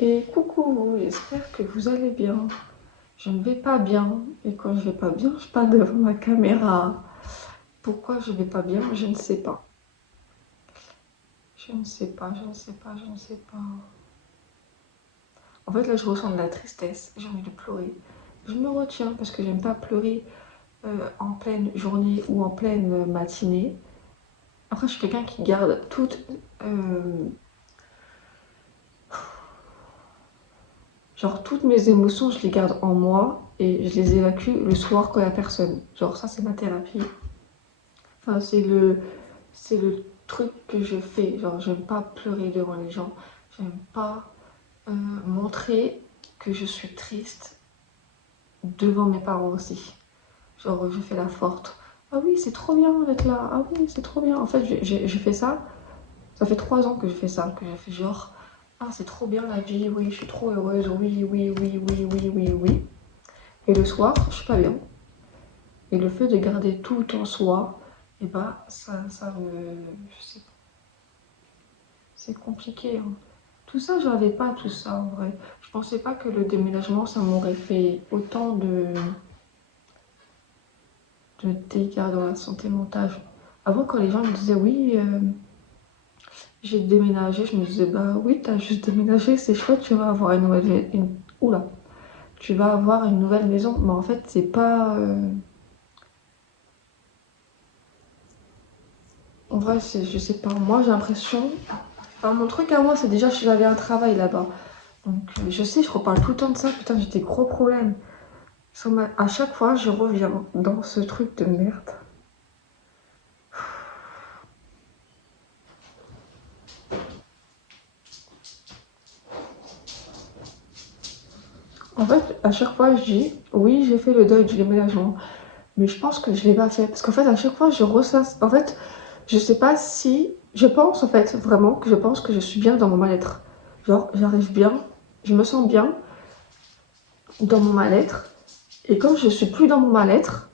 Et coucou, j'espère que vous allez bien. Je ne vais pas bien, et quand je vais pas bien, je parle devant ma caméra. Pourquoi je vais pas bien, je ne sais pas. Je ne sais pas, je ne sais pas, je ne sais pas. En fait, là, je ressens de la tristesse, j'ai envie de pleurer. Je me retiens parce que j'aime pas pleurer en pleine journée ou en pleine matinée. Après, je suis quelqu'un qui garde toutes mes émotions, je les garde en moi et je les évacue le soir quand il n'y a personne. Genre, ça, c'est ma thérapie. Enfin, c'est le truc que je fais. Genre, j'aime pas pleurer devant les gens. J'aime pas montrer que je suis triste devant mes parents aussi. Genre, je fais la forte. Ah oui, c'est trop bien d'être là. Ah oui, c'est trop bien. En fait, je fais ça. Ça fait 3 ans que je fais ça. Que je fais genre, ah, c'est trop bien la vie. Oui, je suis trop heureuse. Oui, oui, oui, oui, oui, oui, oui. Et le soir, je suis pas bien. Et le fait de garder tout en soi, et bah, ça me. Je sais pas. C'est compliqué, hein. Tout ça, j'avais pas tout ça en vrai. Je pensais pas que le déménagement, ça m'aurait fait autant de dégâts dans la santé mentale. Avant, quand les gens me disaient oui, j'ai déménagé, je me disais bah oui, t'as juste déménagé, c'est chouette, tu vas avoir une nouvelle, oula, tu vas avoir une nouvelle maison. Mais en fait, c'est pas. En vrai, je sais pas. Moi, j'ai l'impression. Enfin, mon truc à moi, c'est déjà j'avais un travail là-bas. Donc, je sais, je reparle tout le temps de ça. Putain, j'ai des gros problèmes. À chaque fois, je reviens dans ce truc de merde. En fait, à chaque fois, je dis oui, j'ai fait le deuil du déménagement, mais je pense que je l'ai pas fait parce qu'en fait, à chaque fois, je ressasse. En fait, je sais pas si. Je pense en fait vraiment que je pense que je suis bien dans mon mal-être. Genre, j'arrive bien, je me sens bien dans mon mal-être, et quand je suis plus dans mon mal-être,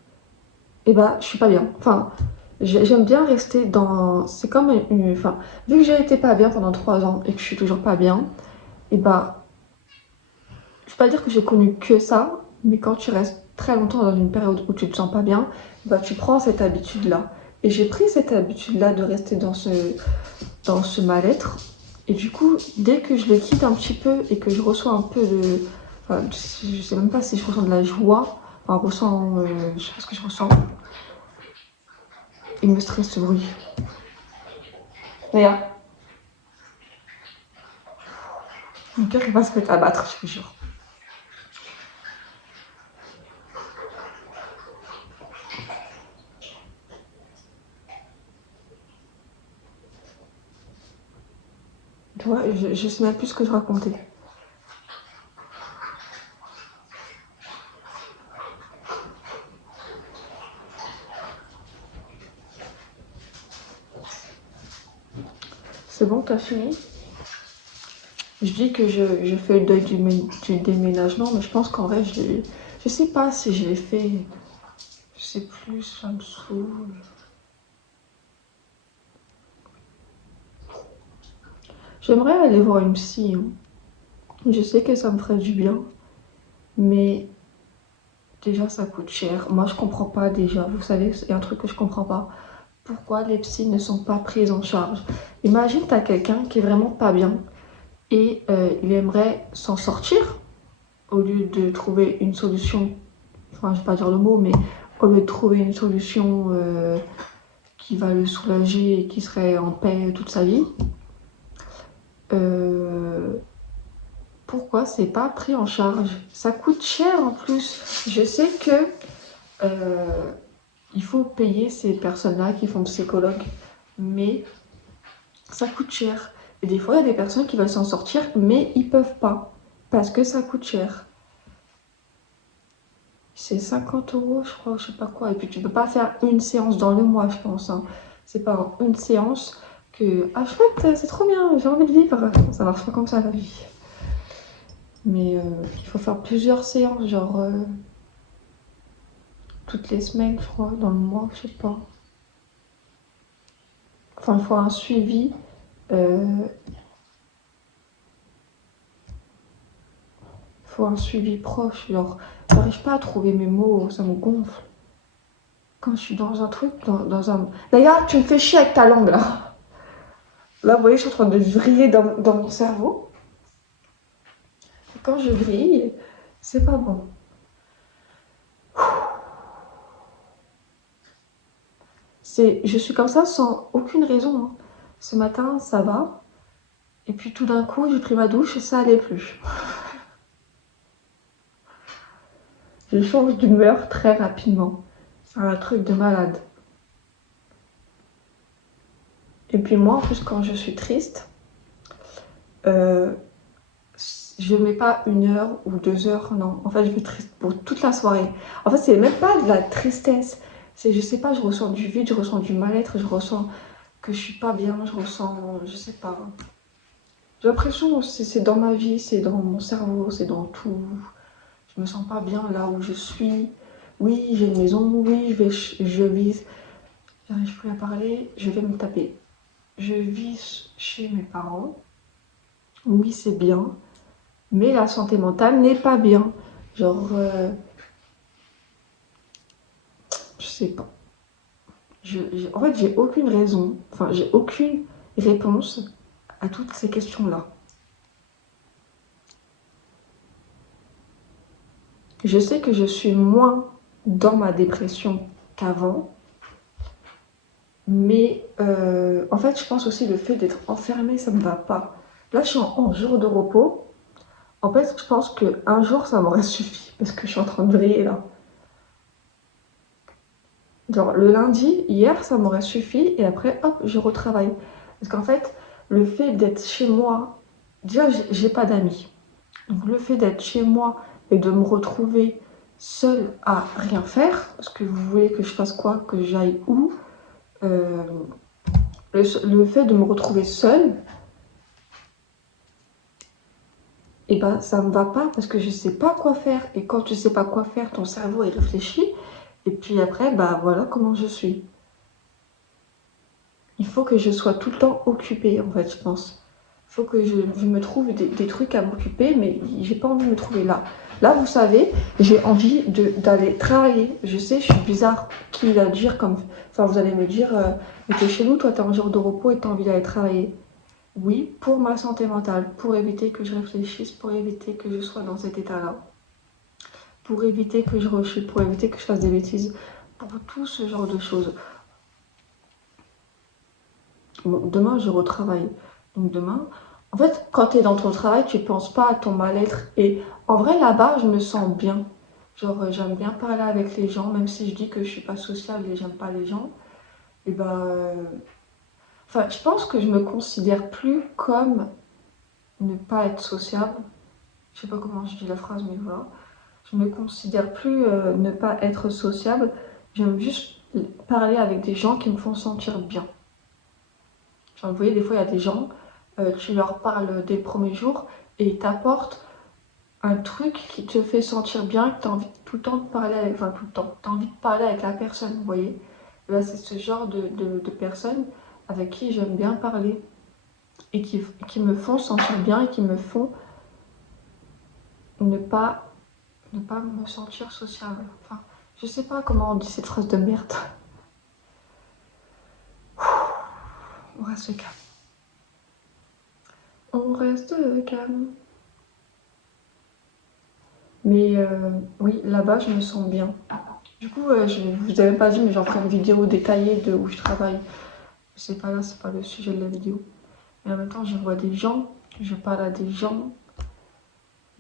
et bah, je suis pas bien. Enfin, j'aime bien rester dans. C'est comme une. Enfin, vu que j'ai été pas bien pendant 3 ans et que je suis toujours pas bien, et bah, je vais pas dire que j'ai connu que ça, mais quand tu restes très longtemps dans une période où tu te sens pas bien, bah tu prends cette habitude-là. Et j'ai pris cette habitude-là de rester dans ce mal-être. Et du coup, dès que je le quitte un petit peu et que je reçois un peu de. Enfin, je sais même pas si je ressens de la joie. Enfin, je sais pas ce que je ressens. Il me stresse ce bruit. Regarde. Mon cœur il va se mettre à battre, je te jure. Tu vois, je sais même plus ce que je racontais. C'est bon, t'as fini? Je dis que je fais le deuil du déménagement, mais je pense qu'en vrai, je sais pas si je l'ai fait. Je sais plus, ça me saoule. J'aimerais aller voir une psy, hein. Je sais que ça me ferait du bien, mais déjà, ça coûte cher. Moi, je comprends pas déjà. Vous savez, il y a un truc que je comprends pas. Pourquoi les psys ne sont pas prises en charge? Imagine, t'as quelqu'un qui est vraiment pas bien et il aimerait s'en sortir au lieu de trouver une solution. Enfin, je vais pas dire le mot, mais au lieu de trouver une solution qui va le soulager et qui serait en paix toute sa vie, euh, pourquoi c'est pas pris en charge? Ça coûte cher en plus. Je sais que euh, il faut payer ces personnes-là qui font psychologue, mais ça coûte cher. Et des fois, il y a des personnes qui veulent s'en sortir, mais ils peuvent pas parce que ça coûte cher. C'est 50 euros, je crois, je sais pas quoi. Et puis tu peux pas faire une séance dans le mois, je pense, hein. C'est pas en une séance que ah chouette, c'est trop bien, j'ai envie de vivre. Ça marche pas comme ça la vie. Mais il faut faire plusieurs séances, genre toutes les semaines, je crois, dans le mois, je sais pas. Enfin, il faut un suivi. euh, faut un suivi proche. Genre, j'arrive pas à trouver mes mots, ça me gonfle. Quand je suis dans un truc, dans un... D'ailleurs, tu me fais chier avec ta langue, là. Là, vous voyez, je suis en train de vriller dans mon cerveau. Et quand je vrille, c'est pas bon. Je suis comme ça sans aucune raison, hein. Ce matin, ça va. Et puis tout d'un coup, j'ai pris ma douche et ça allait plus. Je change d'humeur très rapidement. C'est un truc de malade. Et puis moi, en plus, quand je suis triste, euh, je mets pas 1 heure ou 2 heures, non. En fait, je vais triste pour toute la soirée. En fait, c'est même pas de la tristesse. C'est, je sais pas, je ressens du vide, je ressens du mal-être, je ressens que je suis pas bien, je ressens, je sais pas. J'ai l'impression que c'est dans ma vie, c'est dans mon cerveau, c'est dans tout. Je me sens pas bien là où je suis. Oui, j'ai une maison, oui, je vis. J'arrive plus à parler, je vais me taper. Je vis chez mes parents. Oui, c'est bien. Mais la santé mentale n'est pas bien. Genre, je sais pas. En fait, j'ai aucune raison, enfin, j'ai aucune réponse à toutes ces questions-là. Je sais que je suis moins dans ma dépression qu'avant, mais en fait, je pense aussi le fait d'être enfermée, ça me va pas. Là, je suis en jour de repos. En fait, je pense qu'un jour, ça m'aurait suffi, parce que je suis en train de vriller là. Genre, le lundi, hier, ça m'aurait suffi, et après, hop, je retravaille. Parce qu'en fait, le fait d'être chez moi, déjà, j'ai pas d'amis. Donc, le fait d'être chez moi et de me retrouver seule à rien faire, parce que vous voulez que je fasse quoi, que j'aille où, euh, le fait de me retrouver seule, et ben, ça me va pas parce que je sais pas quoi faire. Et quand tu sais pas quoi faire, ton cerveau, il réfléchit. Et puis après, bah voilà comment je suis. Il faut que je sois tout le temps occupée, en fait, je pense. Il faut que je me trouve des trucs à m'occuper, mais j'ai pas envie de me trouver là. Là, vous savez, j'ai envie d'aller travailler. Je sais, je suis bizarre. Qui va dire comme... Enfin, vous allez me dire, mais t'es chez nous, toi, t'es en jour de repos et t'as envie d'aller travailler. Oui, pour ma santé mentale, pour éviter que je réfléchisse, pour éviter que je sois dans cet état-là, pour éviter que je rechute, pour éviter que je fasse des bêtises, pour tout ce genre de choses. Bon, demain, je retravaille. Donc demain, en fait, quand tu es dans ton travail, tu penses pas à ton mal-être. Et en vrai, là-bas, je me sens bien. Genre, j'aime bien parler avec les gens, même si je dis que je suis pas sociable et j'aime pas les gens. Et enfin, je pense que je me considère plus comme ne pas être sociable. Je sais pas comment je dis la phrase, mais voilà. Je me considère plus ne pas être sociable. J'aime juste parler avec des gens qui me font sentir bien. Genre, vous voyez, des fois, il y a des gens, tu leur parles des premiers jours et ils t'apportent un truc qui te fait sentir bien, que tu as envie tout le temps de parler avec, enfin tout le temps, tu as envie de parler avec la personne, vous voyez. Là, c'est ce genre de personnes avec qui j'aime bien parler et qui me font sentir bien et qui me font ne pas, ne pas me sentir sociable. Enfin, je sais pas comment on dit cette phrase de merde. On reste calme. On reste calme. Mais oui, là-bas, je me sens bien. Du coup, je vous avais pas dit, mais j'en ferai une vidéo détaillée de où je travaille. C'est pas là, c'est pas le sujet de la vidéo. Mais en même temps, je vois des gens, je parle à des gens.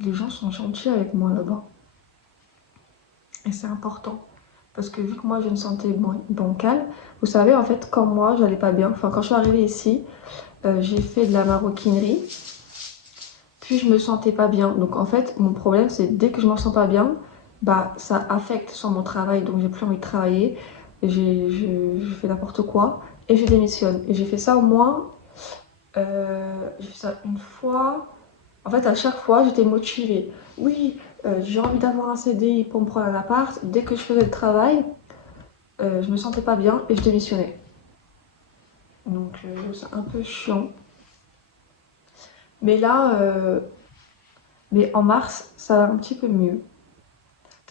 Les gens sont gentils avec moi là-bas. Et c'est important. Parce que vu que moi j'ai une santé bancale, vous savez, en fait, quand moi j'allais pas bien, enfin quand je suis arrivée ici, j'ai fait de la maroquinerie. Puis je me sentais pas bien. Donc en fait, mon problème, c'est dès que je me sens pas bien, bah ça affecte sur mon travail. Donc j'ai plus envie de travailler. Je fais n'importe quoi et je démissionne. Et j'ai fait ça au moins, j'ai fait ça une fois. En fait, à chaque fois, j'étais motivée. Oui, j'ai envie d'avoir un CDI pour me prendre un appart. Dès que je faisais le travail, je me sentais pas bien et je démissionnais. Donc c'est un peu chiant. Mais là, Mais en mars, ça va un petit peu mieux.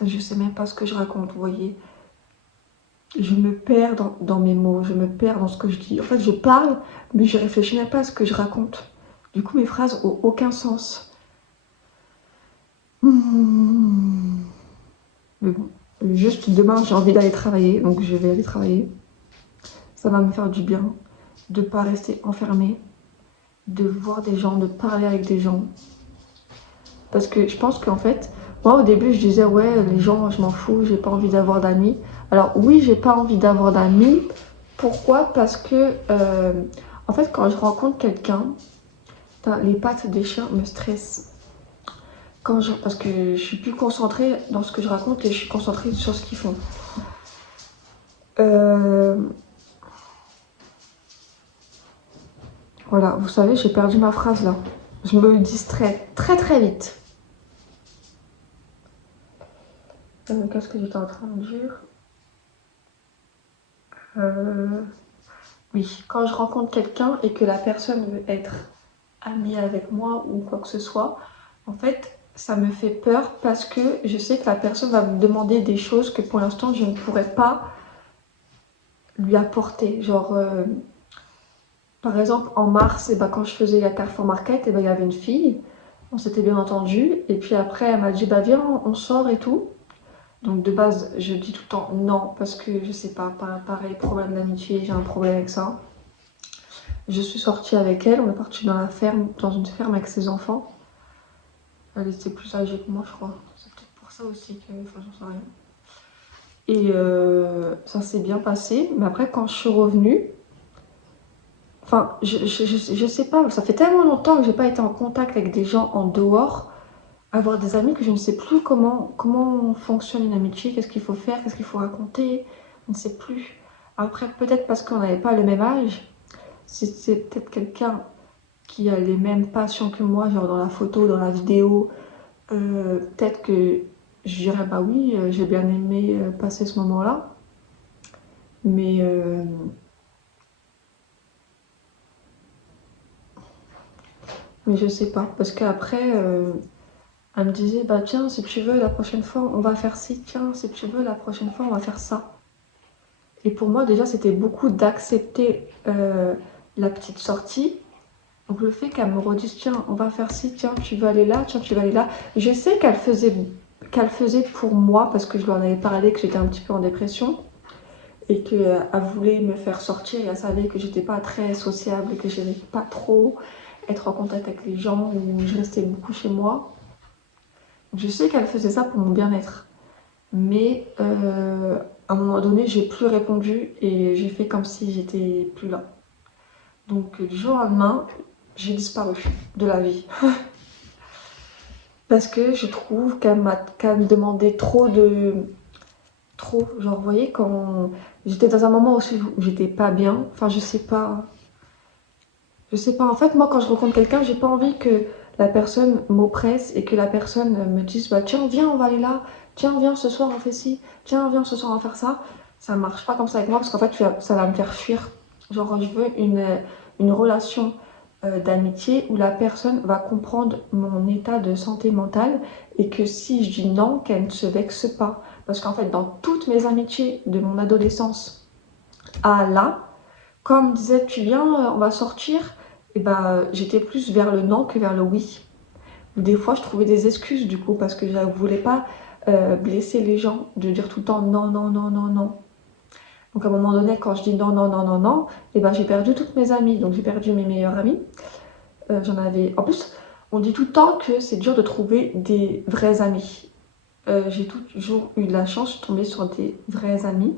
Je sais même pas ce que je raconte, vous voyez. Je me perds dans mes mots, je me perds dans ce que je dis. En fait, je parle, mais je réfléchis même pas à ce que je raconte. Du coup, mes phrases ont aucun sens. Mais bon, juste demain, j'ai envie d'aller travailler, donc je vais aller travailler. Ça va me faire du bien de ne pas rester enfermée, de voir des gens, de parler avec des gens. Parce que je pense qu'en fait, moi au début, je disais, ouais, les gens, je m'en fous, j'ai pas envie d'avoir d'amis. Alors oui, j'ai pas envie d'avoir d'amis. Pourquoi? Parce que, en fait, quand je rencontre quelqu'un, les pattes des chiens me stressent. Parce que je suis plus concentrée dans ce que je raconte et je suis concentrée sur ce qu'ils font. Voilà, vous savez, j'ai perdu ma phrase là. Je me distrais très très vite. Qu'est-ce que j'étais en train de dire? Oui, quand je rencontre quelqu'un et que la personne veut être amie avec moi ou quoi que ce soit, en fait, ça me fait peur parce que je sais que la personne va me demander des choses que pour l'instant je ne pourrais pas lui apporter. Genre, par exemple, en mars, et ben, quand je faisais la Carrefour Market, et ben, il y avait une fille, on s'était bien entendu, et puis après elle m'a dit bah viens, on sort et tout. Donc de base, je dis tout le temps non parce que je sais pas, pareil, problème d'amitié, j'ai un problème avec ça. Je suis sortie avec elle, on est parti dans la ferme, dans une ferme avec ses enfants. Elle était plus âgée que moi, je crois. C'est peut-être pour ça aussi que, enfin, j'en sais rien. Et ça s'est bien passé, mais après quand je suis revenue, enfin, je sais pas, ça fait tellement longtemps que j'ai pas été en contact avec des gens en dehors, avoir des amis que je ne sais plus comment fonctionne une amitié, qu'est-ce qu'il faut faire, qu'est-ce qu'il faut raconter, on ne sait plus. Après, peut-être parce qu'on n'avait pas le même âge, si c'est peut-être quelqu'un qui a les mêmes passions que moi, genre dans la photo, dans la vidéo, peut-être que je dirais bah oui, j'ai bien aimé passer ce moment-là, mais je sais pas, parce qu'après, elle me disait bah tiens, si tu veux, la prochaine fois, on va faire ci, tiens, si tu veux, la prochaine fois, on va faire ça. Et pour moi, déjà, c'était beaucoup d'accepter la petite sortie. Donc le fait qu'elle me redise tiens, on va faire ci, tiens, tu vas aller là, tiens, tu vas aller là. Je sais qu'elle faisait pour moi parce que je lui en avais parlé, que j'étais un petit peu en dépression et qu'elle voulait me faire sortir et elle savait que j'étais pas très sociable, que j'aimais pas trop être en contact avec les gens ou je restais beaucoup chez moi. Je sais qu'elle faisait ça pour mon bien-être. Mais à un moment donné, j'ai plus répondu et j'ai fait comme si j'étais plus là. Donc du jour au lendemain, j'ai disparu de la vie. Parce que je trouve qu'elle me demandait trop de... Trop, genre, vous voyez, quand j'étais dans un moment aussi où j'étais pas bien, enfin, je sais pas. Je sais pas, en fait, moi, quand je rencontre quelqu'un, j'ai pas envie que la personne m'oppresse et que la personne me dise, bah, tiens, viens, on va aller là, tiens, viens, ce soir, on fait ci, tiens, viens, ce soir, on va faire ça. Ça marche pas comme ça avec moi parce qu'en fait, ça va me faire fuir. Genre, je veux une relation d'amitié où la personne va comprendre mon état de santé mentale et que si je dis non, qu'elle ne se vexe pas. Parce qu'en fait, dans toutes mes amitiés de mon adolescence à là, quand on me disait tu viens, on va sortir, et ben j'étais plus vers le non que vers le oui. Des fois, je trouvais des excuses du coup parce que je ne voulais pas blesser les gens, de dire tout le temps non, non, non, non, non. Donc à un moment donné, quand je dis non, non, non, non, non, et ben j'ai perdu toutes mes amies. Donc j'ai perdu mes meilleures amies. J'en avais. En plus, on dit tout le temps que c'est dur de trouver des vrais amis. J'ai toujours eu de la chance de tomber sur des vrais amis,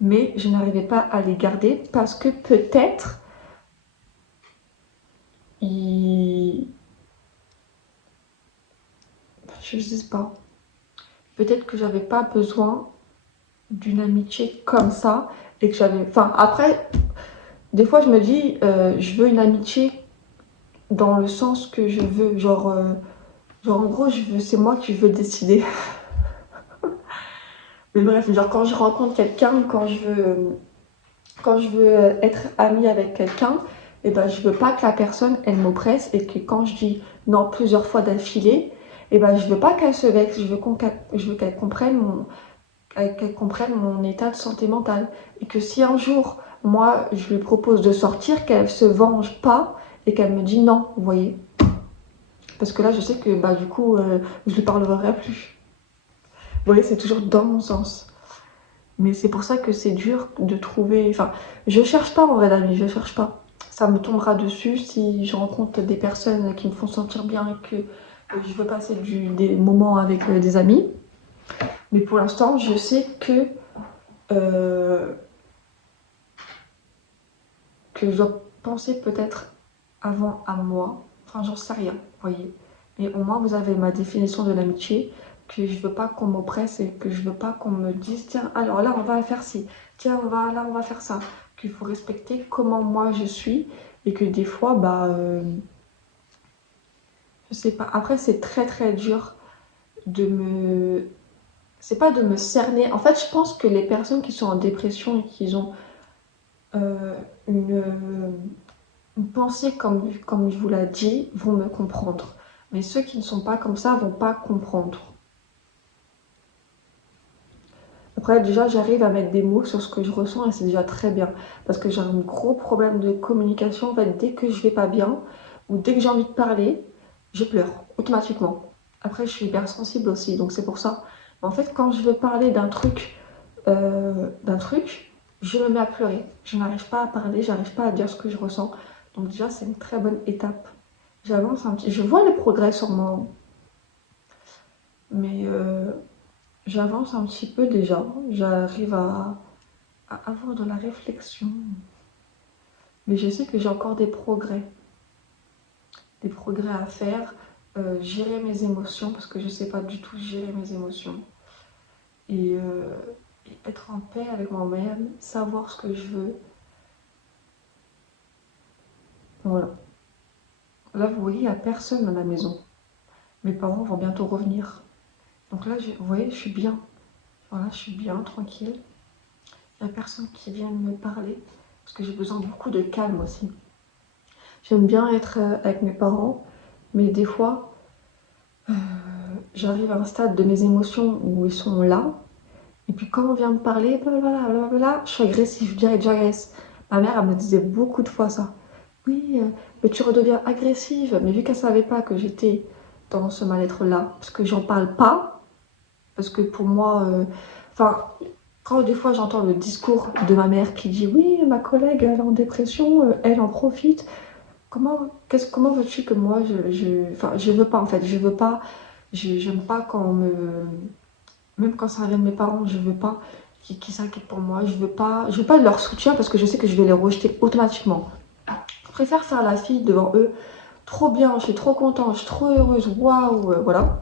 mais je n'arrivais pas à les garder parce que peut-être ils... je sais pas. Peut-être que j'avais pas besoin d'une amitié comme ça et que j'avais. Enfin, après, des fois, je me dis, je veux une amitié dans le sens que je veux. Genre en gros, c'est moi qui veux décider. Mais bref, genre quand je rencontre quelqu'un, quand je veux être amie avec quelqu'un, et ben je veux pas que la personne elle m'oppresse et que quand je dis non plusieurs fois d'affilée, et ben je veux pas qu'elle se vexe, je veux qu'elle comprenne mon état de santé mentale. Et que si un jour, moi, je lui propose de sortir, qu'elle se venge pas et qu'elle me dit non, vous voyez. Parce que là, je sais que bah, du coup, je lui parlerai plus. Vous voyez, c'est toujours dans mon sens. Mais c'est pour ça que c'est dur de trouver... Enfin, je cherche pas en vrai d'amis, je cherche pas. Ça me tombera dessus si je rencontre des personnes qui me font sentir bien et que je veux passer des moments avec des amis. Mais pour l'instant, je sais euh, que je dois penser peut-être avant à moi. Enfin, j'en sais rien, vous voyez. Mais au moins, vous avez ma définition de l'amitié, que je veux pas qu'on m'oppresse et que je veux pas qu'on me dise, tiens, alors là, on va faire ci, tiens, là, on va faire ça. Qu'il faut respecter comment moi je suis et que des fois, bah, je sais pas. Après, c'est très très dur de me... C'est pas de me cerner. En fait, je pense que les personnes qui sont en dépression et qui ont euh, une, une pensée comme je vous l'ai dit, vont me comprendre. Mais ceux qui ne sont pas comme ça vont pas comprendre. Après, déjà, j'arrive à mettre des mots sur ce que je ressens et c'est déjà très bien. Parce que j'ai un gros problème de communication. En fait, dès que je vais pas bien ou dès que j'ai envie de parler, je pleure automatiquement. Après, je suis hypersensible aussi, donc c'est pour ça. En fait, quand je veux parler d'un truc, je me mets à pleurer. Je n'arrive pas à parler, j'arrive pas à dire ce que je ressens. Donc déjà, c'est une très bonne étape. J'avance un petit... Je vois les progrès sur moi, mais j'avance un petit peu déjà. J'arrive à avoir de la réflexion. Mais je sais que j'ai encore des progrès à faire. Gérer mes émotions, parce que je sais pas du tout gérer mes émotions. Et, et être en paix avec moi-même, savoir ce que je veux. Voilà. Là, vous voyez, il n'y a personne à la maison. Mes parents vont bientôt revenir. Donc là, vous voyez, je suis bien. Voilà, je suis bien, tranquille. Il n'y a personne qui vient me parler. Parce que j'ai besoin beaucoup de calme aussi. J'aime bien être avec mes parents. Mais des fois, j'arrive à un stade de mes émotions où ils sont là. Et puis quand on vient me parler, blablabla, blablabla, je suis agressive, direct, j'agresse. Ma mère, elle me disait beaucoup de fois ça. Oui, mais tu redeviens agressive. Mais vu qu'elle savait pas que j'étais dans ce mal-être-là, parce que j'en parle pas, parce que pour moi, enfin, quand des fois j'entends le discours de ma mère qui dit oui, ma collègue elle est en dépression, elle en profite. Comment veux-tu que moi enfin, je veux pas en fait, je veux pas, j'aime pas quand on me, même quand ça vient de mes parents, je veux pas qu'ils s'inquiètent pour moi, je veux pas de leur soutien parce que je sais que je vais les rejeter automatiquement. Je préfère faire la fille devant eux, trop bien, je suis trop contente, je suis trop heureuse, waouh, voilà,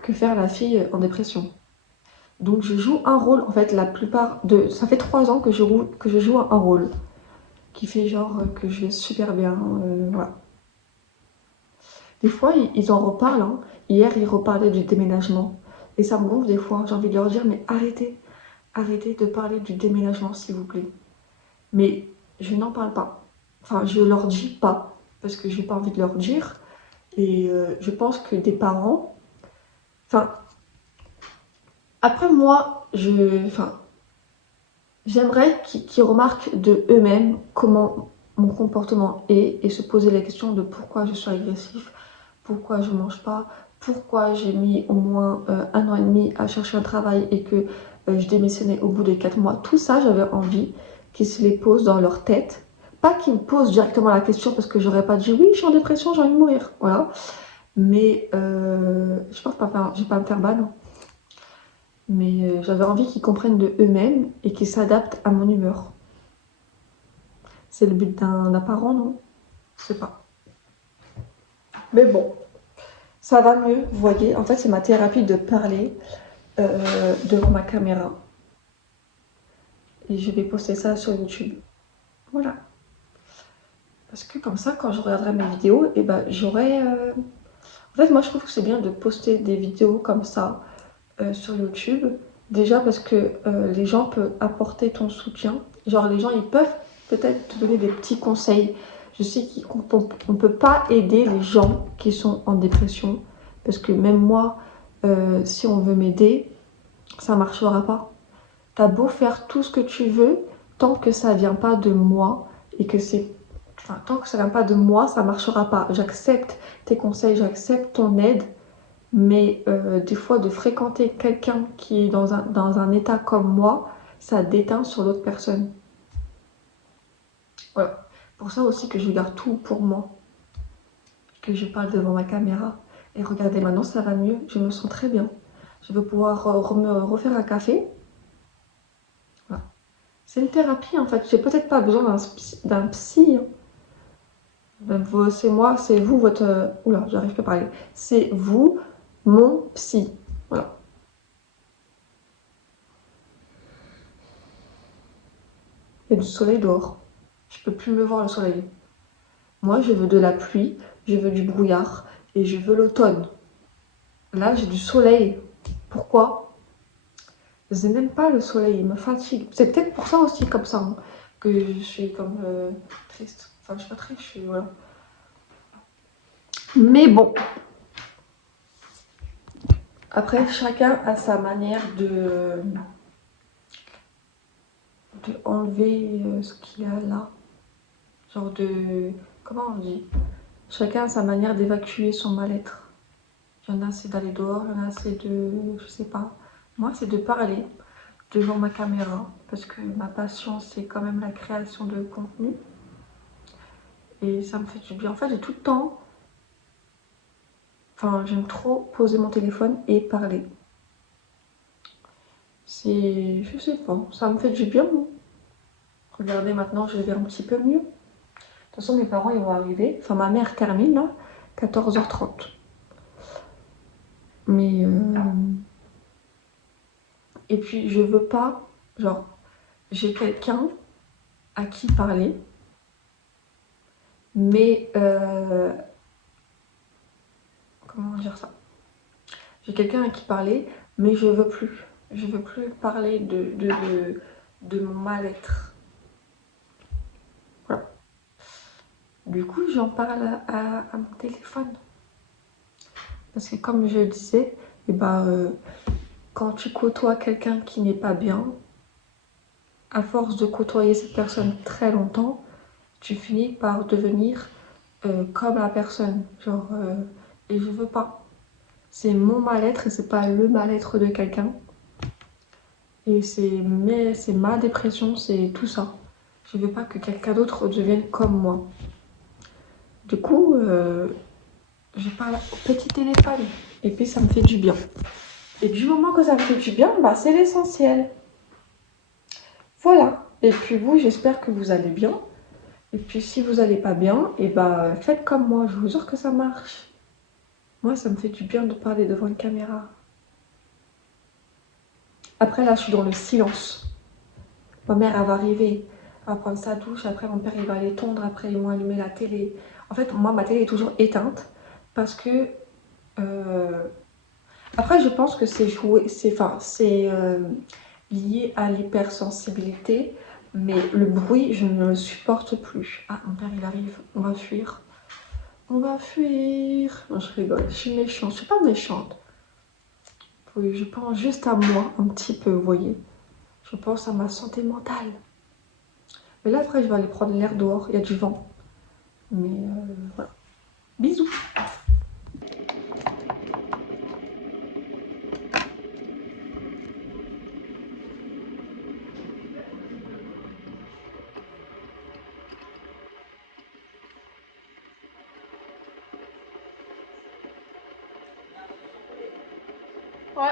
que faire la fille en dépression. Donc je joue un rôle, en fait, la plupart de... Ça fait 3 ans que je joue un rôle qui fait genre que je vais super bien, voilà. Des fois, ils en reparlent, hein. Hier, ils reparlaient du déménagement. Et ça me gonfle des fois, j'ai envie de leur dire, mais arrêtez, arrêtez de parler du déménagement, s'il vous plaît. Mais je n'en parle pas. Enfin, je leur dis pas, parce que je n'ai pas envie de leur dire. Et je pense que des parents... Enfin, après moi, enfin, j'aimerais qu'ils remarquent de eux-mêmes comment mon comportement est et se poser la question de pourquoi je suis agressif, pourquoi je mange pas, pourquoi j'ai mis au moins 1 an et demi à chercher un travail et que je démissionnais au bout de 4 mois. Tout ça, j'avais envie qu'ils se les posent dans leur tête. Pas qu'ils me posent directement la question parce que j'aurais pas dit oui, je suis en dépression, j'ai envie de mourir. Voilà. Mais je pense pas je vais pas me faire ban. Mais j'avais envie qu'ils comprennent de eux-mêmes et qu'ils s'adaptent à mon humeur. C'est le but d'un parent, non? Je sais pas. Mais bon, ça va mieux, vous voyez. En fait, c'est ma thérapie de parler devant ma caméra. Et je vais poster ça sur YouTube. Voilà. Parce que comme ça, quand je regarderai mes vidéos, et ben j'aurai... En fait, moi, je trouve que c'est bien de poster des vidéos comme ça sur YouTube. Déjà parce que les gens peuvent apporter ton soutien. Genre, les gens, ils peuvent peut-être te donner des petits conseils. Je sais qu'on ne peut pas aider les gens qui sont en dépression Parce que même moi, si on veut m'aider, ça marchera pas. T'as beau faire tout ce que tu veux, tant que ça vient pas de moi et que c'est... Enfin, tant que ça vient pas de moi, ça marchera pas. J'accepte tes conseils, j'accepte ton aide, mais des fois de fréquenter quelqu'un qui est dans un état comme moi, ça déteint sur l'autre personne. Voilà. Pour ça aussi que je garde tout pour moi, que je parle devant ma caméra. Et regardez, maintenant ça va mieux, je me sens très bien. Je vais pouvoir me refaire un café. Voilà. C'est une thérapie en fait, j'ai peut-être pas besoin d'un psy. C'est moi, c'est vous, votre... Oula, j'arrive pas à parler. C'est vous, mon psy. Voilà. Il y a du soleil dehors. Je peux plus me voir le soleil. Moi, je veux de la pluie, je veux du brouillard et je veux l'automne. Là, j'ai du soleil. Pourquoi? Je n'aime pas le soleil, il me fatigue. C'est peut-être pour ça aussi comme ça hein, que je suis comme triste. Enfin, je suis pas triste, je suis... Voilà. Mais bon. Après, chacun a sa manière de enlever ce qu'il y a là. Genre de... Comment on dit? Chacun a sa manière d'évacuer son mal-être. Il y en a, c'est d'aller dehors, il y en a, c'est de... Je sais pas. Moi, c'est de parler devant ma caméra. Parce que ma passion, c'est quand même la création de contenu. Et ça me fait du bien. En fait, j'ai tout le temps... Enfin, j'aime trop poser mon téléphone et parler. C'est... Je sais pas, ça me fait du bien. Hein. Regardez, maintenant, je vais un petit peu mieux. De toute façon, mes parents, ils vont arriver. Enfin, ma mère termine, là, 14h30. Mais... Et puis, je veux pas... Genre, j'ai quelqu'un à qui parler. Mais... Comment dire ça? J'ai quelqu'un à qui parler, mais je veux plus. Je veux plus parler de mon mal-être. Voilà. Du coup, j'en parle à mon téléphone. Parce que comme je le disais, eh ben, quand tu côtoies quelqu'un qui n'est pas bien, à force de côtoyer cette personne très longtemps, tu finis par devenir comme la personne. Genre, et je veux pas. C'est mon mal-être et c'est pas le mal-être de quelqu'un. Et c'est ma dépression, c'est tout ça. Je veux pas que quelqu'un d'autre devienne comme moi. Du coup, je parle au petit téléphone. Et puis ça me fait du bien. Et du moment que ça me fait du bien, bah, c'est l'essentiel. Voilà. Et puis vous, j'espère que vous allez bien. Et puis si vous allez pas bien, et bah, faites comme moi. Je vous jure que ça marche. Moi, ça me fait du bien de parler devant une caméra. Après, là, je suis dans le silence. Ma mère, elle va arriver. Elle va prendre sa douche. Après, mon père, il va aller tondre. Après, ils vont allumer la télé. En fait, moi, ma télé est toujours éteinte. Parce que... Après, je pense que c'est joué... C'est lié à l'hypersensibilité. Mais le bruit, je ne le supporte plus. Ah, mon père, il arrive. On va fuir. On va fuir. Non, je rigole. Je suis méchante. Je suis pas méchante. Oui, je pense juste à moi, un petit peu, vous voyez. Je pense à ma santé mentale. Mais là, après, je vais aller prendre l'air dehors. Il y a du vent. Mais voilà. Bisous. Ouais.